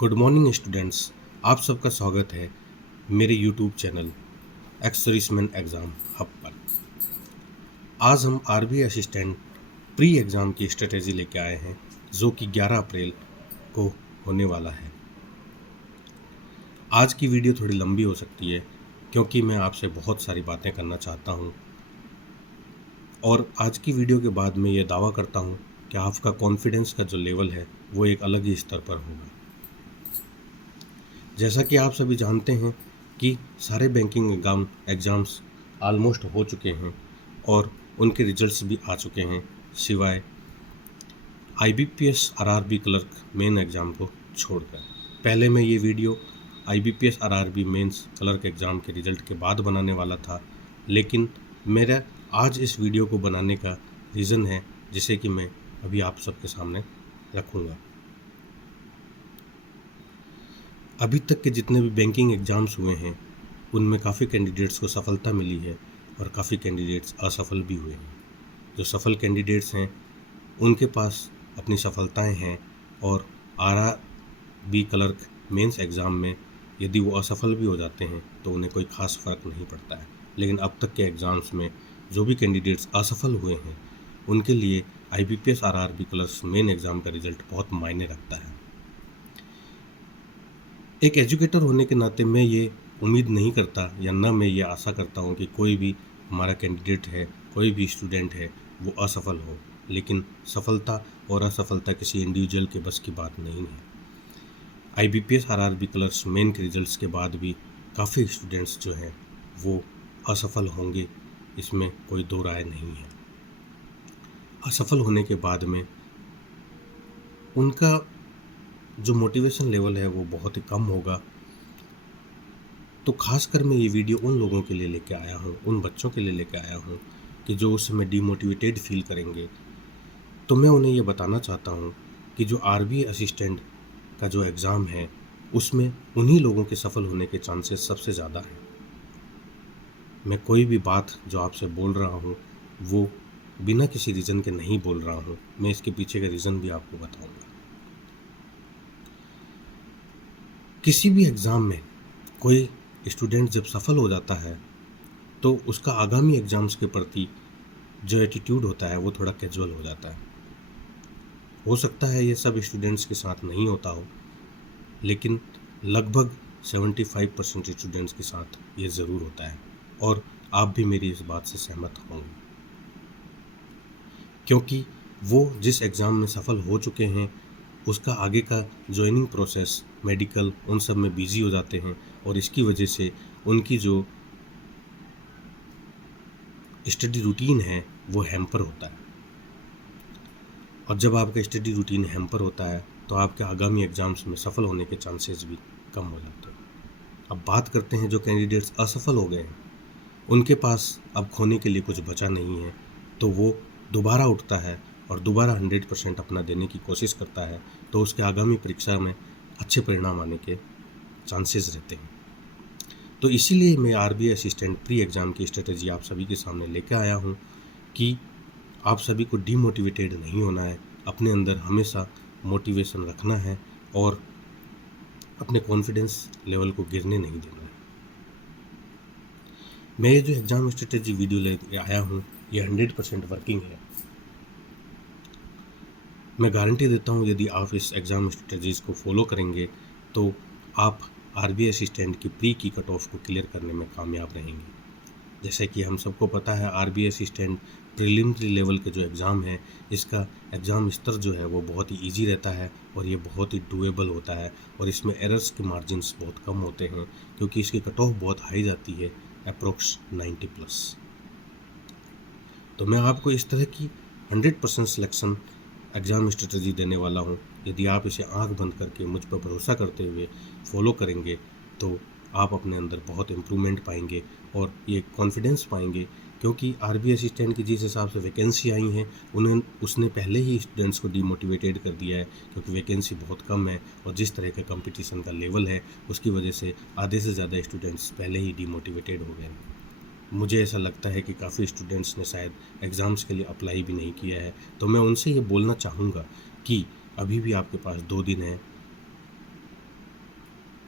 Good morning students. आप सबका स्वागत है मेरे YouTube channel ex-serviceman exam hub पर। आज हम आरबी असिस्टेंट प्री एग्ज़ाम की स्ट्रेटेजी लेके आए हैं जो कि 11 अप्रैल को होने वाला है। आज की वीडियो थोड़ी लंबी हो सकती है क्योंकि मैं आपसे बहुत सारी बातें करना चाहता हूँ और आज की वीडियो के बाद मैं ये दावा करता हूँ कि आपका कॉन्फिडेंस का जो लेवल है वो एक अलग ही स्तर पर होगा। जैसा कि आप सभी जानते हैं कि सारे बैंकिंग एग्ज़ाम्स ऑलमोस्ट हो चुके हैं और उनके रिजल्ट्स भी आ चुके हैं सिवाय IBPS RRB clerk main exam को छोड़कर। पहले मैं ये video IBPS RRB mains clerk exam के रिज़ल्ट के बाद बनाने वाला था, लेकिन मेरा आज इस वीडियो को बनाने का रीज़न है जिसे कि मैं अभी आप सबके सामने रखूँगा। अभी तक के जितने भी बैंकिंग एग्ज़ाम्स हुए हैं उनमें काफ़ी कैंडिडेट्स को सफलता मिली है और काफ़ी कैंडिडेट्स असफल भी हुए हैं। जो सफल कैंडिडेट्स हैं उनके पास अपनी सफलताएं हैं और आरआरबी क्लर्क मेंस एग्ज़ाम में यदि वो असफल भी हो जाते हैं तो उन्हें कोई ख़ास फ़र्क नहीं पड़ता है। लेकिन अब तक के एग्ज़ाम्स में जो भी कैंडिडेट्स असफल हुए हैं उनके लिए IBPS RRB clerk main exam का रिज़ल्ट बहुत मायने रखता है। एक एजुकेटर होने के नाते मैं ये उम्मीद नहीं करता या ना मैं ये आशा करता हूँ कि कोई भी हमारा कैंडिडेट है, कोई भी स्टूडेंट है वो असफल हो, लेकिन सफलता और असफलता किसी इंडिविजुअल के बस की बात नहीं है। आईबीपीएस आरआरबी क्लर्क्स मेन के रिजल्ट्स के बाद भी काफ़ी स्टूडेंट्स जो हैं वो असफल होंगे, इसमें कोई दो राय नहीं है। असफल होने के बाद में उनका जो मोटिवेशन लेवल है वो बहुत ही कम होगा। तो खासकर मैं ये वीडियो उन लोगों के लिए लेके आया हूँ, उन बच्चों के लिए लेके आया हूँ कि जो उस समय डिमोटिवेटेड फील करेंगे। तो मैं उन्हें ये बताना चाहता हूँ कि जो आरबी असिस्टेंट का जो एग्ज़ाम है उसमें उन्हीं लोगों के सफल होने के चांसेस सबसे ज़्यादा हैं। मैं कोई भी बात जो आपसे बोल रहा हूँ वो बिना किसी रीज़न के नहीं बोल रहा हूँ, मैं इसके पीछे का रीज़न भी आपको बताऊँगा। किसी भी एग्ज़ाम में कोई स्टूडेंट जब सफल हो जाता है तो उसका आगामी एग्ज़ाम्स के प्रति जो एटीट्यूड होता है वो थोड़ा कैजुअल हो जाता है। हो सकता है ये सब स्टूडेंट्स के साथ नहीं होता हो, लेकिन लगभग 75% स्टूडेंट्स के साथ ये ज़रूर होता है और आप भी मेरी इस बात से सहमत होंगे, क्योंकि वो जिस एग्ज़ाम में सफल हो चुके हैं उसका आगे का जॉइनिंग प्रोसेस, मेडिकल, उन सब में बिज़ी हो जाते हैं और इसकी वजह से उनकी जो स्टडी रूटीन है वो हैम्पर होता है। और जब आपका स्टडी रूटीन हैम्पर होता है तो आपके आगामी एग्ज़ाम्स में सफल होने के चांसेस भी कम हो जाते हैं। अब बात करते हैं जो कैंडिडेट्स असफल हो गए हैं, उनके पास अब खोने के लिए कुछ बचा नहीं है, तो वो दोबारा उठता है और दोबारा 100% अपना देने की कोशिश करता है, तो उसके आगामी परीक्षा में अच्छे परिणाम आने के चांसेस रहते हैं। तो इसीलिए मैं आरबी असिस्टेंट प्री एग्ज़ाम की स्ट्रेटेजी आप सभी के सामने लेकर आया हूँ कि आप सभी को डीमोटिवेटेड नहीं होना है, अपने अंदर हमेशा मोटिवेशन रखना है और अपने कॉन्फिडेंस लेवल को गिरने नहीं देना है। मैं ये जो एग्ज़ाम स्ट्रेटेजी वीडियो लेके आया हूँ ये 100% वर्किंग है। मैं गारंटी देता हूँ यदि आप इस एग्ज़ाम स्ट्रेटजीज़ को फॉलो करेंगे तो आप आरबी असिस्टेंट की प्री की कट ऑफ को क्लियर करने में कामयाब रहेंगे। जैसे कि हम सबको पता है आरबी असिस्टेंट प्रीलिमिनरी लेवल के जो एग्ज़ाम है इसका एग्ज़ाम स्तर जो है वो बहुत ही ईजी रहता है और ये बहुत ही डूएबल होता है और इसमें एरर्स के मार्जिन्स बहुत कम होते हैं क्योंकि इसकी कट ऑफ बहुत हाई जाती है, अप्रोक्स 90+। तो मैं आपको इस तरह की 100% सिलेक्शन एग्ज़ाम स्ट्रेटजी देने वाला हूँ। यदि आप इसे आंख बंद करके मुझ पर भरोसा करते हुए फॉलो करेंगे तो आप अपने अंदर बहुत इम्प्रूवमेंट पाएंगे और ये कॉन्फिडेंस पाएंगे, क्योंकि आरबी असिस्टेंट की जिस हिसाब से वैकेंसी आई हैं उसने पहले ही स्टूडेंट्स को डीमोटिवेटेड कर दिया है, क्योंकि वैकेंसी बहुत कम है और जिस तरह का कंपटीशन का लेवल है उसकी वजह से आधे से ज़्यादा स्टूडेंट्स पहले ही डीमोटिवेटेड हो गए हैं। मुझे ऐसा लगता है कि काफ़ी स्टूडेंट्स ने शायद एग्ज़ाम्स के लिए अप्लाई भी नहीं किया है। तो मैं उनसे ये बोलना चाहूँगा कि अभी भी आपके पास 2 दिन है,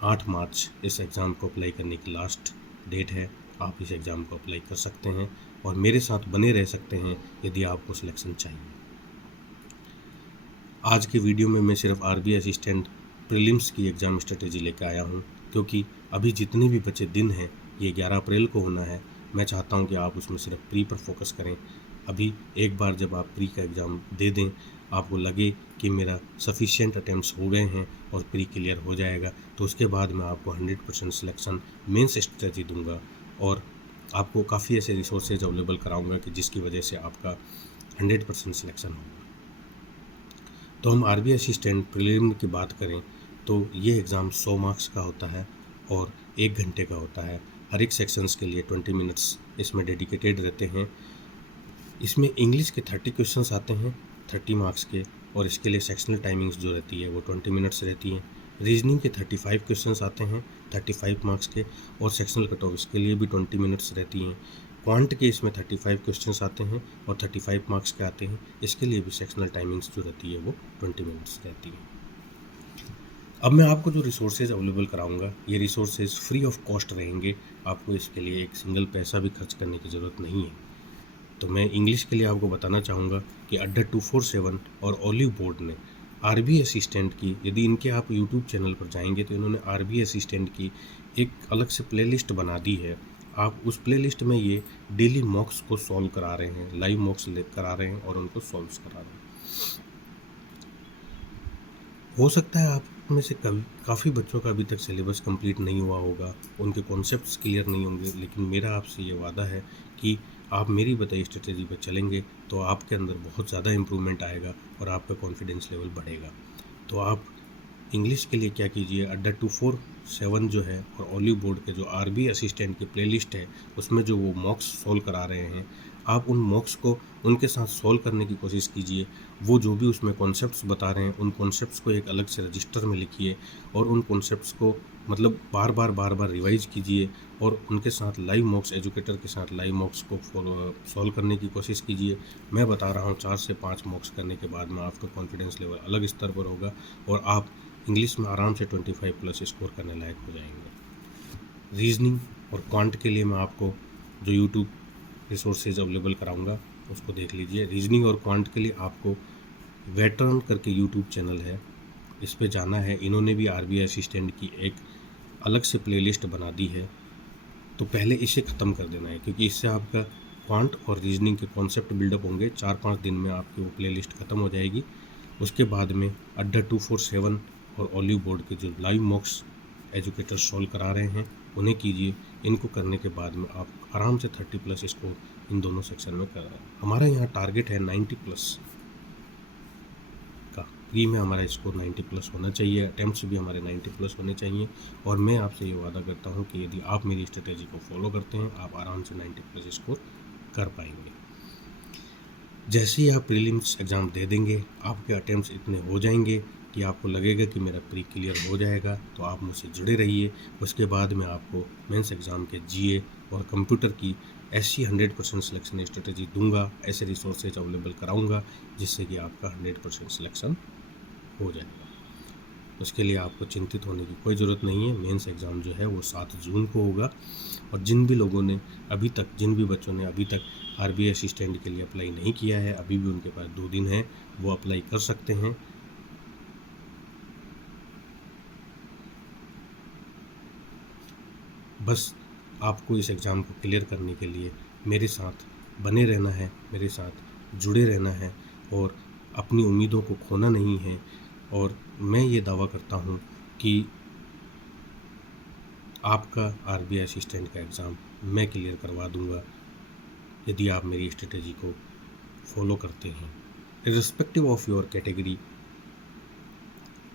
8 मार्च इस एग्ज़ाम को अप्लाई करने की लास्ट डेट है। आप इस एग्ज़ाम को अप्लाई कर सकते हैं और मेरे साथ बने रह सकते हैं यदि आपको सिलेक्शन चाहिए। आज के वीडियो में मैं सिर्फ आरबीआई असिस्टेंट प्रीलिम्स की एग्ज़ाम स्ट्रेटेजी लेकर आया हूँ, क्योंकि अभी जितने भी बचे दिन हैं, ये 11 अप्रैल को होना है। मैं चाहता हूँ कि आप उसमें सिर्फ प्री पर फोकस करें। अभी एक बार जब आप प्री का एग्ज़ाम दे दें, आपको लगे कि मेरा सफिशिएंट अटैम्प्ट्स हो गए हैं और प्री क्लियर हो जाएगा, तो उसके बाद मैं आपको 100% सिलेक्शन मेंस स्ट्रेटेजी दूंगा और आपको काफ़ी ऐसे रिसोर्सेज अवेलेबल कराऊंगा कि जिसकी वजह से आपका 100% सिलेक्शन होगा। तो हम आरबीआई असिस्टेंट प्रीलिम की बात करें तो ये एग्ज़ाम 100 मार्क्स का होता है और 1 घंटे का होता है। हर एक सेक्शंस के लिए 20 मिनट्स इसमें डेडिकेटेड रहते हैं। इसमें इंग्लिश के 30 क्वेश्चंस आते हैं 30 मार्क्स के, और इसके लिए सेक्शनल टाइमिंग्स जो रहती है वो 20 मिनट्स रहती हैं। रीजनिंग के 35 क्वेश्चंस आते हैं 35 मार्क्स के, और सेक्शनल कट ऑफ इसके लिए भी 20 मिनट्स रहती हैं। क्वांट के इसमें 35 क्वेश्चंस आते हैं और 35 मार्क्स के आते हैं। इसके लिए भी सेक्शनल टाइमिंग्स जो रहती है वो 20 मिनट्स रहती है। अब मैं आपको जो रिसोर्सेज अवेलेबल कराऊंगा, ये रिसोर्सेज फ्री ऑफ कॉस्ट रहेंगे। आपको इसके लिए एक सिंगल पैसा भी खर्च करने की ज़रूरत नहीं है। तो मैं इंग्लिश के लिए आपको बताना चाहूँगा कि अड्डा 247 और ओलिव बोर्ड ने आरबीआई असिस्टेंट की, यदि इनके आप यूट्यूब चैनल पर जाएंगे तो इन्होंने आरबीआई असिस्टेंट की एक अलग से प्लेलिस्ट बना दी है। आप उस प्लेलिस्ट में ये डेली मॉक्स को सॉल्व करा रहे हैं, लाइव मॉक्स करा रहे हैं और उनको सॉल्व करा रहे हैं। हो सकता है आप में से काफ़ी बच्चों का अभी तक सिलेबस कंप्लीट नहीं हुआ होगा, उनके कॉन्सेप्ट्स क्लियर नहीं होंगे, लेकिन मेरा आपसे ये वादा है कि आप मेरी बताई स्ट्रेटेजी पर चलेंगे तो आपके अंदर बहुत ज़्यादा इम्प्रूवमेंट आएगा और आपका कॉन्फिडेंस लेवल बढ़ेगा। तो आप इंग्लिश के लिए क्या कीजिए, अड्डा 247 जो है और ओलिव बोर्ड के जो आरबीआई असिस्टेंट की प्लेलिस्ट है, उसमें जो वो मॉक्स सॉल्व करा रहे हैं, आप उन मॉक्स को उनके साथ सॉल्व करने की कोशिश कीजिए। वो जो भी उसमें कॉन्सेप्ट्स बता रहे हैं, उन कॉन्सेप्ट्स को एक अलग से रजिस्टर में लिखिए और उन कॉन्सेप्ट्स को मतलब बार बार रिवाइज कीजिए और उनके साथ लाइव मॉक्स, एजुकेटर के साथ लाइव मॉक्स को सॉल्व करने की कोशिश कीजिए। मैं बता रहा हूँ 4 से 5 मॉक्स करने के बाद में आपका कॉन्फिडेंस लेवल अलग स्तर पर होगा और आप इंग्लिश में आराम से 25+ स्कोर करने लायक हो जाएंगे। रीजनिंग और क्वांट के लिए मैं आपको जो यूट्यूब रिसोर्सेज अवेलेबल कराऊंगा उसको देख लीजिए। रीजनिंग और क्वांट के लिए आपको वेटरन करके यूट्यूब चैनल है, इस पे जाना है। इन्होंने भी आरबीआई असिस्टेंट की एक अलग से प्लेलिस्ट बना दी है, तो पहले इसे ख़त्म कर देना है, क्योंकि इससे आपका क्वांट और रीजनिंग के कॉन्सेप्ट बिल्डअप होंगे। 4-5 दिन में आपकी वो प्लेलिस्ट ख़त्म हो जाएगी। उसके बाद में अड्डा 247 और ओलिव बोर्ड के जो लाइव मॉक्स एजुकेटर सॉल्व करा रहे हैं उन्हें कीजिए। इनको करने के बाद में आप आराम से 30+ स्कोर इन दोनों सेक्शन में कर रहे हैं। हमारा यहाँ टारगेट है 90+ का। प्री में हमारा स्कोर 90+ होना चाहिए, अटैम्प्ट्स भी हमारे 90+ होने चाहिए। और मैं आपसे ये वादा करता हूँ कि यदि आप मेरी स्ट्रेटेजी को फॉलो करते हैं, आप आराम से 90+ स्कोर कर पाएंगे। जैसे ही आप प्रीलिम्स एग्ज़ाम दे देंगे, आपके अटैम्प्ट्स इतने हो जाएंगे कि आपको लगेगा कि मेरा प्री क्लियर हो जाएगा, तो आप मुझसे जुड़े रहिए। उसके बाद मैं आपको मेंस एग्ज़ाम के जीए और कंप्यूटर की ऐसी 100% सिलेक्शन स्ट्रेटेजी दूंगा, ऐसे रिसोर्सेज अवेलेबल कराऊंगा जिससे कि आपका 100% सिलेक्शन हो जाएगा। उसके लिए आपको चिंतित होने की कोई ज़रूरत नहीं है। मेंस एग्ज़ाम जो है वो 7 जून को होगा और जिन भी बच्चों ने अभी तक आरबीआई असिस्टेंट के लिए अप्लाई नहीं किया है, अभी भी उनके पास 2 दिन है, वो अप्लाई कर सकते हैं। बस आपको इस एग्ज़ाम को क्लियर करने के लिए मेरे साथ बने रहना है, मेरे साथ जुड़े रहना है और अपनी उम्मीदों को खोना नहीं है। और मैं ये दावा करता हूँ कि आपका आरबीआई असिस्टेंट का एग्ज़ाम मैं क्लियर करवा दूँगा यदि आप मेरी स्ट्रेटेजी को फॉलो करते हैं। इर्रिस्पेक्टिव ऑफ योर कैटेगरी,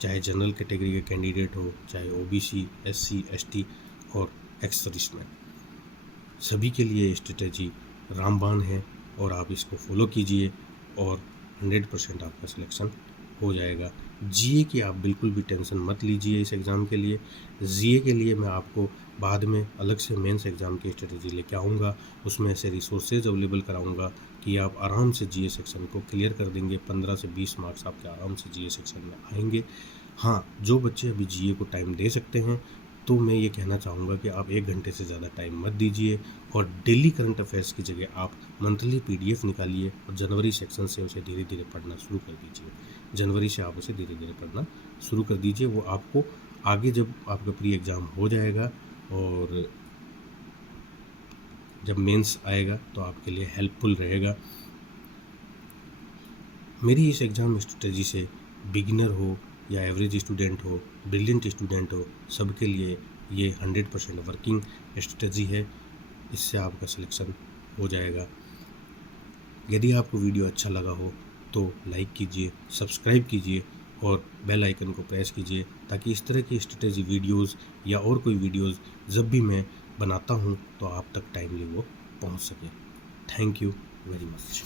चाहे जनरल कैटेगरी के कैंडिडेट हो, चाहे ओबीसी, एससी, एसटी और एक्स सर्विसमैन, सभी के लिए स्ट्रेटेजी रामबाण है और आप इसको फॉलो कीजिए और 100% आपका सिलेक्शन हो जाएगा। जीए की आप बिल्कुल भी टेंशन मत लीजिए इस एग्ज़ाम के लिए। जीए के लिए मैं आपको बाद में अलग से मेंस एग्ज़ाम की स्ट्रेटेजी लेके आऊँगा, उसमें ऐसे रिसोर्सेज अवेलेबल कराऊँगा कि आप आराम से जीए सेक्शन को क्लियर कर देंगे। 15 से 20 मार्क्स आपके आराम से जीए सेक्शन में आएंगे। हाँ, जो बच्चे अभी जीए को टाइम दे सकते हैं, तो मैं ये कहना चाहूँगा कि आप 1 घंटे से ज़्यादा टाइम मत दीजिए और डेली करंट अफेयर्स की जगह आप मंथली पीडीएफ निकालिए और जनवरी सेक्शन से उसे धीरे-धीरे पढ़ना शुरू कर दीजिए। जनवरी से आप उसे धीरे-धीरे पढ़ना शुरू कर दीजिए, वो आपको आगे जब आपका प्री एग्ज़ाम हो जाएगा और जब मेंस आएगा तो आपके लिए हेल्पफुल रहेगा। मेरी इस एग्ज़ाम स्ट्रेटजी से बिगिनर हो या एवरेज स्टूडेंट हो, ब्रिलियंट स्टूडेंट हो, सबके लिए ये 100% वर्किंग स्ट्रेटजी है। इससे आपका सिलेक्शन हो जाएगा। यदि आपको वीडियो अच्छा लगा हो तो लाइक कीजिए, सब्सक्राइब कीजिए और बेल आइकन को प्रेस कीजिए, ताकि इस तरह की स्ट्रेटजी वीडियोस या और कोई वीडियोस जब भी मैं बनाता हूँ तो आप तक टाइमली वो पहुँच सके। Thank you very much.